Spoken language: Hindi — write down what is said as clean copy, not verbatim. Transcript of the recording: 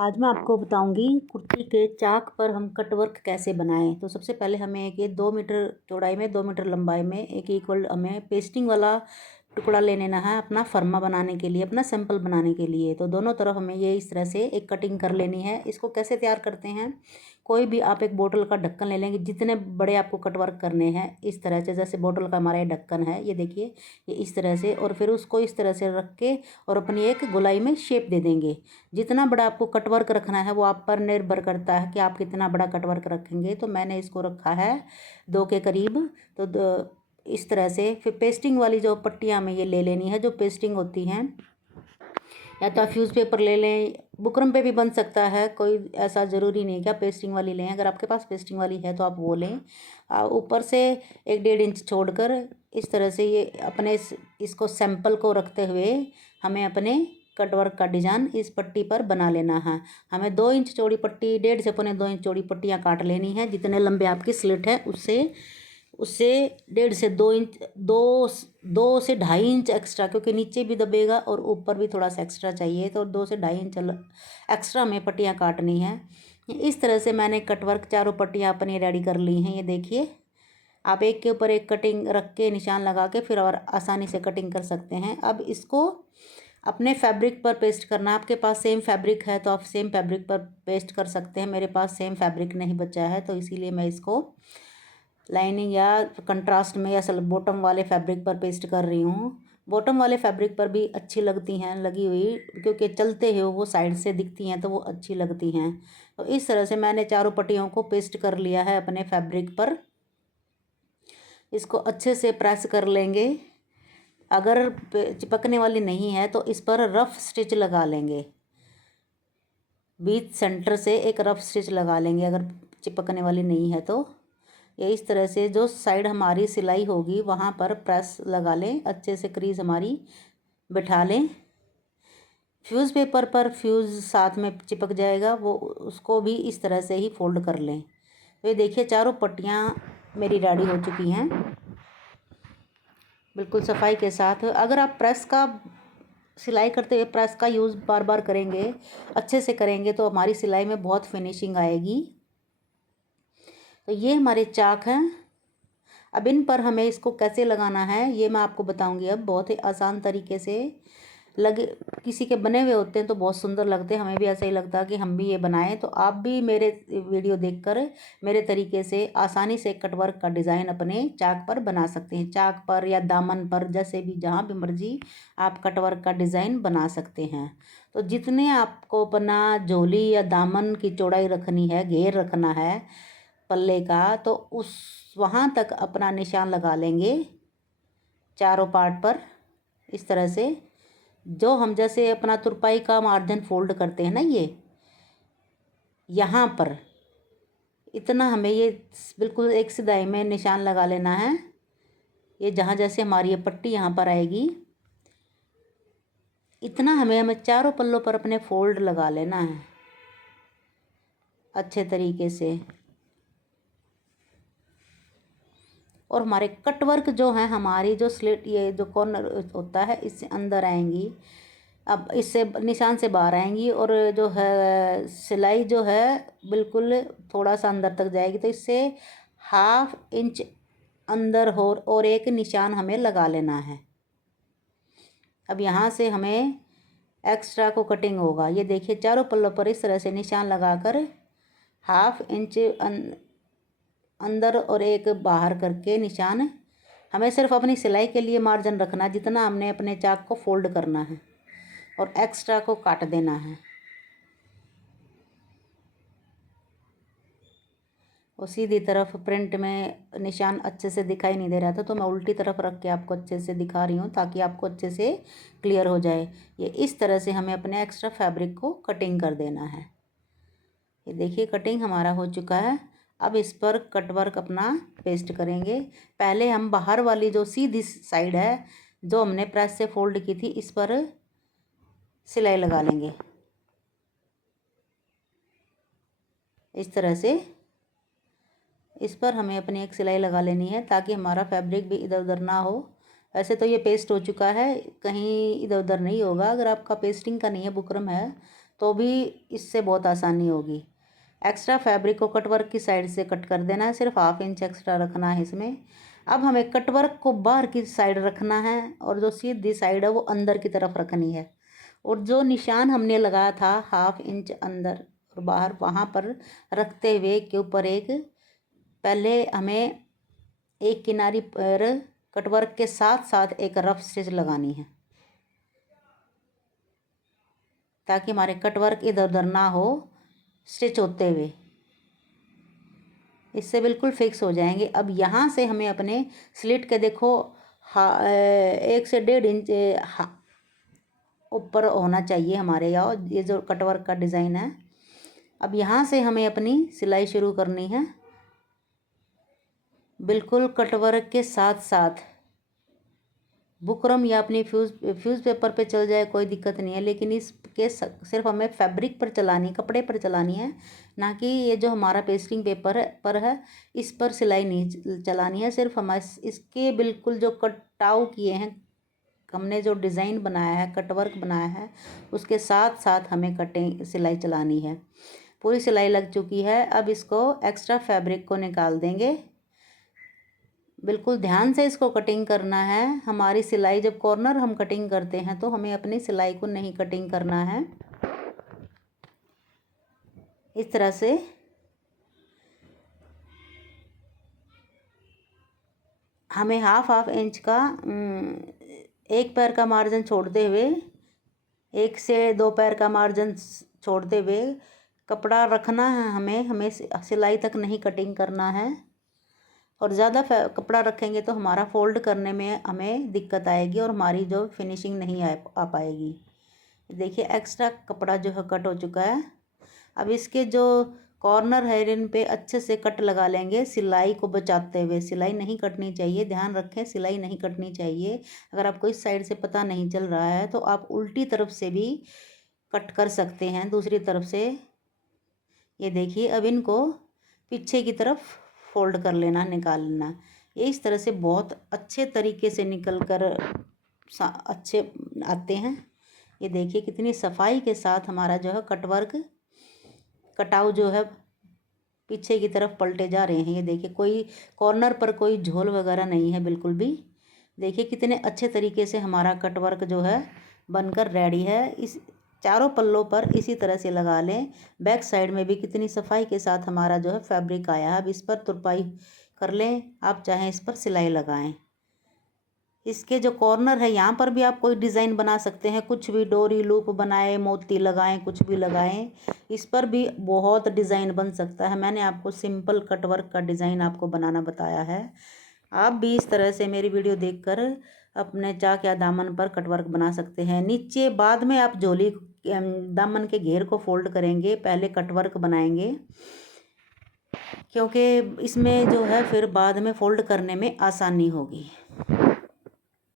आज मैं आपको बताऊंगी कुर्ती के चाक पर हम कट वर्क कैसे बनाएं। तो सबसे पहले हमें एक ये 2 मीटर चौड़ाई में 2 मीटर लंबाई में एक इक्वल हमें पेस्टिंग वाला टुकड़ा ले लेना है अपना फर्मा बनाने के लिए, अपना सैंपल बनाने के लिए। तो दोनों तरफ हमें ये इस तरह से एक कटिंग कर लेनी है। इसको कैसे तैयार करते हैं, कोई भी आप एक बोतल का ढक्कन ले लेंगे, जितने बड़े आपको कट वर्क करने हैं इस तरह से, जैसे बोतल का हमारा ये ढक्कन है, ये देखिए ये इस तरह से, और फिर उसको इस तरह से रख के और अपनी एक गोलाई में शेप दे देंगे। जितना बड़ा आपको कटवर्क रखना है वो आप पर निर्भर करता है कि आप कितना बड़ा कटवर्क रखेंगे। तो मैंने इसको रखा है 2 के करीब। तो इस तरह से फिर पेस्टिंग वाली जो पट्टियाँ में ये ले लेनी है, जो पेस्टिंग होती हैं, या तो आप फ्यूज़ पेपर ले लें, बुकरम पे भी बन सकता है, कोई ऐसा ज़रूरी नहीं कि आप पेस्टिंग वाली लें। अगर आपके पास पेस्टिंग वाली है तो आप वो लें। ऊपर से 1-1.5 इंच छोड़कर इस तरह से ये अपने इसको सैंपल को रखते हुए हमें अपने कटवर्क का डिज़ाइन इस पट्टी पर बना लेना है। हमें 2 इंच चौड़ी पट्टी, 1.5 से 2.25 इंच चौड़ी पट्टियाँ काट लेनी है। जितने लंबे आपकी स्लिट है उससे उससे 1.5 से 2 इंच, 2 से 2.5 इंच एक्स्ट्रा, क्योंकि नीचे भी दबेगा और ऊपर भी थोड़ा सा एक्स्ट्रा चाहिए। तो 2 से 2.5 इंच एक्स्ट्रा हमें पट्टियाँ काटनी है। इस तरह से मैंने कटवर्क चारों पट्टियाँ अपनी रेडी कर ली हैं। ये देखिए, आप एक के ऊपर एक कटिंग रख के निशान लगा के फिर और आसानी से कटिंग कर सकते हैं। अब इसको अपने फैब्रिक पर पेस्ट करना। आपके पास सेम फैब्रिक है तो आप सेम फैब्रिक पर पेस्ट कर सकते हैं। मेरे पास सेम फैब्रिक नहीं बचा है तो इसीलिए मैं इसको लाइनिंग या कंट्रास्ट में या बॉटम वाले फैब्रिक पर पेस्ट कर रही हूँ। बॉटम वाले फैब्रिक पर भी अच्छी लगती हैं लगी हुई, क्योंकि चलते हुए वो साइड से दिखती हैं तो वो अच्छी लगती हैं। तो इस तरह से मैंने चारों पट्टियों को पेस्ट कर लिया है अपने फैब्रिक पर। इसको अच्छे से प्रेस कर लेंगे। अगर चिपकने वाली नहीं है तो इस पर रफ स्टिच लगा लेंगे, बीच सेंटर से एक रफ स्टिच लगा लेंगे अगर चिपकने वाली नहीं है तो। ये इस तरह से जो साइड हमारी सिलाई होगी वहाँ पर प्रेस लगा लें, अच्छे से क्रीज हमारी बिठा लें। फ्यूज़ पेपर पर फ्यूज़ साथ में चिपक जाएगा, वो उसको भी इस तरह से ही फोल्ड कर लें। तो ये देखिए चारों पट्टियाँ मेरी रेडी हो चुकी हैं बिल्कुल सफाई के साथ। अगर आप प्रेस का सिलाई करते हुए प्रेस का यूज़ बार बार करेंगे, अच्छे से करेंगे, तो हमारी सिलाई में बहुत फिनिशिंग आएगी। तो ये हमारे चाक हैं। अब इन पर हमें इसको कैसे लगाना है ये मैं आपको बताऊंगी। अब बहुत ही आसान तरीके से लगे, किसी के बने हुए होते हैं तो बहुत सुंदर लगते हैं, हमें भी ऐसा ही लगता है कि हम भी ये बनाएं। तो आप भी मेरे वीडियो देखकर मेरे तरीके से आसानी से कटवर्क का डिज़ाइन अपने चाक पर बना सकते हैं। चाक पर या दामन पर, जैसे भी जहाँ भी मर्जी आप कटवर्क का डिज़ाइन बना सकते हैं। तो जितने आपको अपना झोली या दामन की चौड़ाई रखनी है, घेर रखना है पल्ले का, तो उस वहाँ तक अपना निशान लगा लेंगे चारों पार्ट पर इस तरह से। जो हम जैसे अपना तुरपाई का मार्जिन फोल्ड करते हैं ना, ये यहाँ पर इतना हमें ये बिल्कुल एक सिधाई में निशान लगा लेना है। ये जहाँ जैसे हमारी ये पट्टी यहाँ पर आएगी, इतना हमें चारों पल्लों पर अपने फोल्ड लगा लेना है अच्छे तरीके से। और हमारे कटवर्क जो है, हमारी जो स्लिट, ये जो कॉर्नर होता है, इससे अंदर आएंगी, अब इससे निशान से बाहर आएंगी, और जो है सिलाई जो है बिल्कुल थोड़ा सा अंदर तक जाएगी। तो इससे 1/2 इंच अंदर हो और एक निशान हमें लगा लेना है। अब यहाँ से हमें एक्स्ट्रा को कटिंग होगा। ये देखिए चारों पल्लों पर इस तरह से निशान लगाकर 1/2 इंच अंदर और एक बाहर करके निशान, हमें सिर्फ अपनी सिलाई के लिए मार्जिन रखना, जितना हमने अपने चाक को फोल्ड करना है, और एक्स्ट्रा को काट देना है। और सीधी तरफ प्रिंट में निशान अच्छे से दिखाई नहीं दे रहा था तो मैं उल्टी तरफ रख के आपको अच्छे से दिखा रही हूँ ताकि आपको अच्छे से क्लियर हो जाए। ये इस तरह से हमें अपने एक्स्ट्रा फैब्रिक को कटिंग कर देना है। ये देखिए कटिंग हमारा हो चुका है। अब इस पर कटवर्क अपना पेस्ट करेंगे। पहले हम बाहर वाली जो सीधी साइड है, जो हमने प्रेस से फोल्ड की थी, इस पर सिलाई लगा लेंगे इस तरह से। इस पर हमें अपनी एक सिलाई लगा लेनी है ताकि हमारा फैब्रिक भी इधर उधर ना हो। वैसे तो ये पेस्ट हो चुका है, कहीं इधर उधर नहीं होगा। अगर आपका पेस्टिंग का नहीं है, बुकरम है, तो भी इससे बहुत आसानी होगी। एक्स्ट्रा फैब्रिक को कटवर्क की साइड से कट कर देना है, सिर्फ 1/2 इंच एक्स्ट्रा रखना है इसमें। अब हमें कटवर्क को बाहर की साइड रखना है और जो सीधी साइड है वो अंदर की तरफ रखनी है। और जो निशान हमने लगाया था 1/2 इंच अंदर और बाहर, वहाँ पर रखते हुए के ऊपर एक, पहले हमें एक किनारी पर कटवर्क के साथ साथ एक रफ स्टिच लगानी है, ताकि हमारे कटवर्क इधर उधर ना हो स्टिच होते हुए, इससे बिल्कुल फिक्स हो जाएंगे। अब यहाँ से हमें अपने स्लिट के देखो 1 से 1.5 इंच ऊपर होना चाहिए हमारे यहाँ ये जो कटवर्क का डिज़ाइन है। अब यहाँ से हमें अपनी सिलाई शुरू करनी है, बिल्कुल कटवर्क के साथ साथ। बुकरम या अपनी फ्यूज़ पेपर पे चल जाए कोई दिक्कत नहीं है, लेकिन इसके सिर्फ हमें फैब्रिक पर चलानी, कपड़े पर चलानी है, ना कि ये जो हमारा पेस्टिंग पेपर पर है इस पर सिलाई नहीं चलानी है। सिर्फ हमारे इसके बिल्कुल जो कटाव किए हैं हमने, जो डिज़ाइन बनाया है, कटवर्क बनाया है, उसके साथ साथ हमें कटिंग सिलाई चलानी है। पूरी सिलाई लग चुकी है। अब इसको एक्स्ट्रा फैब्रिक को निकाल देंगे। बिल्कुल ध्यान से इसको कटिंग करना है। हमारी सिलाई जब कॉर्नर हम कटिंग करते हैं तो हमें अपनी सिलाई को नहीं कटिंग करना है। इस तरह से हमें 1/2 इंच का एक पैर का मार्जिन छोड़ते हुए, 1 से 2 पैर का मार्जिन छोड़ते हुए कपड़ा रखना है। हमें सिलाई तक नहीं कटिंग करना है, और ज़्यादा कपड़ा रखेंगे तो हमारा फोल्ड करने में हमें दिक्कत आएगी और हमारी जो फिनिशिंग नहीं आ पाएगी। देखिए एक्स्ट्रा कपड़ा जो है कट हो चुका है। अब इसके जो कॉर्नर है इन पे अच्छे से कट लगा लेंगे, सिलाई को बचाते हुए। सिलाई नहीं कटनी चाहिए, ध्यान रखें, सिलाई नहीं कटनी चाहिए। अगर आपको इस साइड से पता नहीं चल रहा है तो आप उल्टी तरफ से भी कट कर सकते हैं, दूसरी तरफ से। ये देखिए अब इनको पीछे की तरफ फोल्ड कर लेना, निकाल लेना। ये इस तरह से बहुत अच्छे तरीके से निकल कर अच्छे आते हैं। ये देखिए कितनी सफाई के साथ हमारा जो है कटवर्क, कटाव जो है पीछे की तरफ पलटे जा रहे हैं। ये देखिए कोई कॉर्नर पर कोई झोल वगैरह नहीं है बिल्कुल भी। देखिए कितने अच्छे तरीके से हमारा कटवर्क जो है बनकर रेडी है। इस चारों पल्लों पर इसी तरह से लगा लें। बैक साइड में भी कितनी सफाई के साथ हमारा जो है फैब्रिक आया है। अब इस पर तुरपाई कर लें, आप चाहें इस पर सिलाई लगाएं। इसके जो कॉर्नर है यहाँ पर भी आप कोई डिज़ाइन बना सकते हैं, कुछ भी डोरी लूप बनाए, मोती लगाएं, कुछ भी लगाएं। इस पर भी बहुत डिज़ाइन बन सकता है। मैंने आपको सिंपल कटवर्क का डिज़ाइन आपको बनाना बताया है। आप भी इस तरह से मेरी वीडियो देखकर अपने चाक या दामन पर कटवर्क बना सकते हैं। नीचे बाद में आप झोली दामन के घेर को फोल्ड करेंगे, पहले कटवर्क बनाएंगे, क्योंकि इसमें जो है फिर बाद में फोल्ड करने में आसानी होगी।